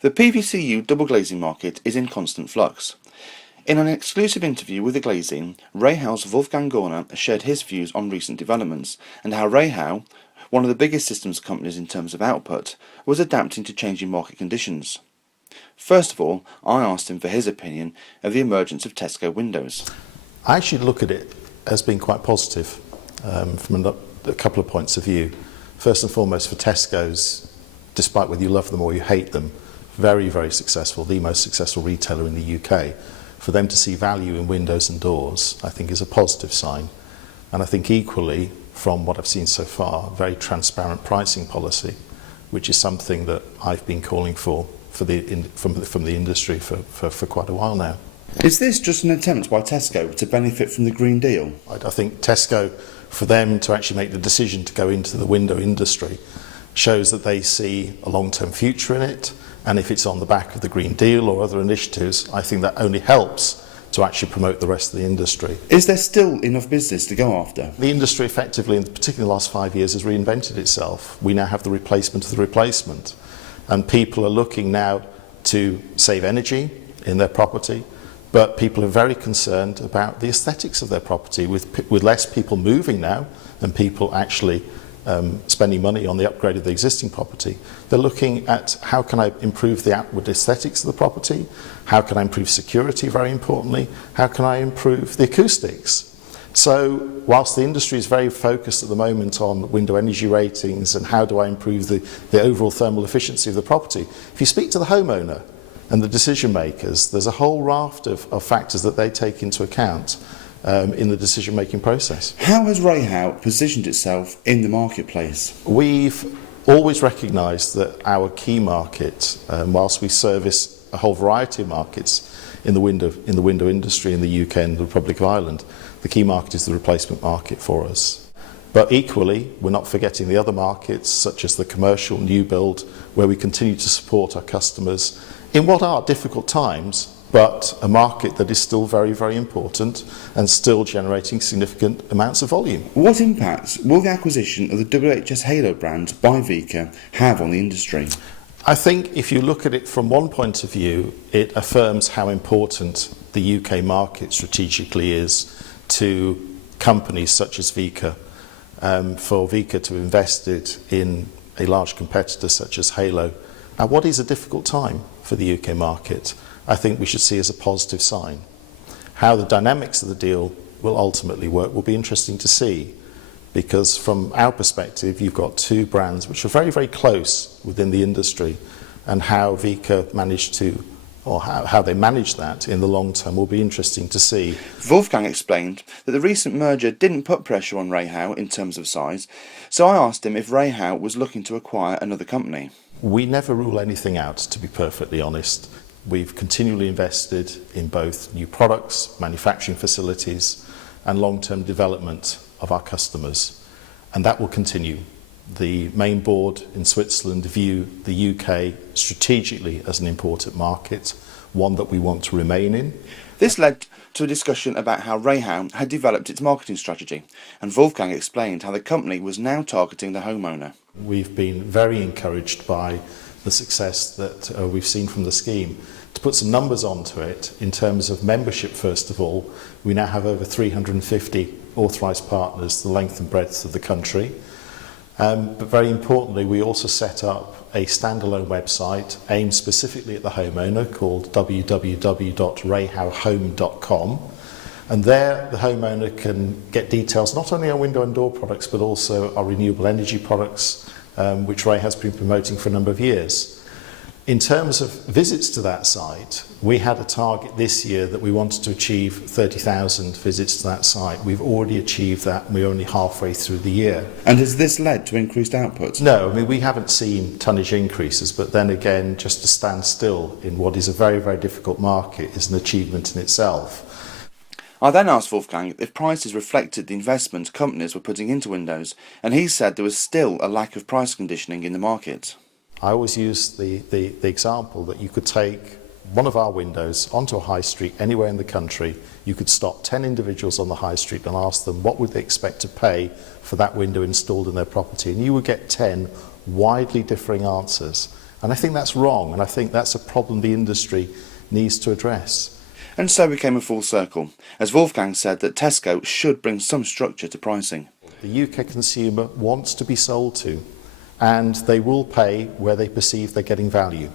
The PVCU double glazing market is in constant flux. In an exclusive interview with the Glazine, Rehau's Wolfgang Gorner shared his views on recent developments and how Rehau, one of the biggest systems companies in terms of output, was adapting to changing market conditions. First of all, I asked him for his opinion of the emergence of Tesco windows. I actually look at it as being quite positive from a couple of points of view. First and foremost, for Tesco's, despite whether you love them or you hate them, very, very successful, the most successful retailer in the UK. For them to see value in windows and doors, I think is a positive sign. And I think equally, from what I've seen so far, very transparent pricing policy, which is something that I've been calling for from the industry for quite a while now. Is this just an attempt by Tesco to benefit from the Green Deal? I think Tesco, for them to actually make the decision to go into the window industry, shows that they see a long-term future in it, and if it's on the back of the Green Deal or other initiatives, I think that only helps to actually promote the rest of the industry. Is there still enough business to go after? The industry effectively, particularly in the last 5 years, has reinvented itself. We now have the replacement of the replacement, and people are looking now to save energy in their property, but people are very concerned about the aesthetics of their property, with less people moving now and people actually spending money on the upgrade of the existing property. They're looking at how can I improve the outward aesthetics of the property, how can I improve security, very importantly, how can I improve the acoustics. So whilst the industry is very focused at the moment on window energy ratings and how do I improve the overall thermal efficiency of the property, if you speak to the homeowner and the decision makers, there's a whole raft of factors that they take into account in the decision-making process. How has Rehau positioned itself in the marketplace? We've always recognised that our key market, whilst we service a whole variety of markets in the window industry in the UK and the Republic of Ireland, the key market is the replacement market for us. But equally, we're not forgetting the other markets, such as the commercial new build, where we continue to support our customers in what are difficult times, but a market that is still very, very important and still generating significant amounts of volume. What impact will the acquisition of the WHS Halo brand by Vica have on the industry? I think if you look at it from one point of view, it affirms how important the UK market strategically is to companies such as Vica. For Vica to have invested in a large competitor such as Halo, at what is a difficult time for the UK market, I think we should see as a positive sign. How the dynamics of the deal will ultimately work will be interesting to see, because from our perspective you've got two brands which are very, very close within the industry, and how Vica managed to, or how they manage that in the long term will be interesting to see. Wolfgang explained that the recent merger didn't put pressure on Rehau in terms of size, so I asked him if Rehau was looking to acquire another company. We never rule anything out, to be perfectly honest. We've continually invested in both new products, manufacturing facilities, and long-term development of our customers, and that will continue. The main board in Switzerland view the UK strategically as an important market, one that we want to remain in. This led to a discussion about how Rehau had developed its marketing strategy, and Wolfgang explained how the company was now targeting the homeowner. We've been very encouraged by the success that we've seen from the scheme. To put some numbers onto it, in terms of membership first of all, we now have over 350 authorised partners the length and breadth of the country. But very importantly, we also set up a standalone website aimed specifically at the homeowner called www.rehauhome.com, and there the homeowner can get details not only on window and door products but also our renewable energy products, which Rehau has been promoting for a number of years. In terms of visits to that site, we had a target this year that we wanted to achieve 30,000 visits to that site. We've already achieved that, and we're only halfway through the year. And has this led to increased output? No, I mean, we haven't seen tonnage increases, but then again, just to stand still in what is a very, very difficult market is an achievement in itself. I then asked Wolfgang if prices reflected the investment companies were putting into windows, and he said there was still a lack of price conditioning in the market. I always use the example that you could take one of our windows onto a high street anywhere in the country. You could stop 10 individuals on the high street and ask them what would they expect to pay for that window installed in their property, and you would get 10 widely differing answers. And I think that's wrong, and I think that's a problem the industry needs to address. And so we came a full circle, as Wolfgang said that Tesco should bring some structure to pricing. The UK consumer wants to be sold to, and they will pay where they perceive they're getting value.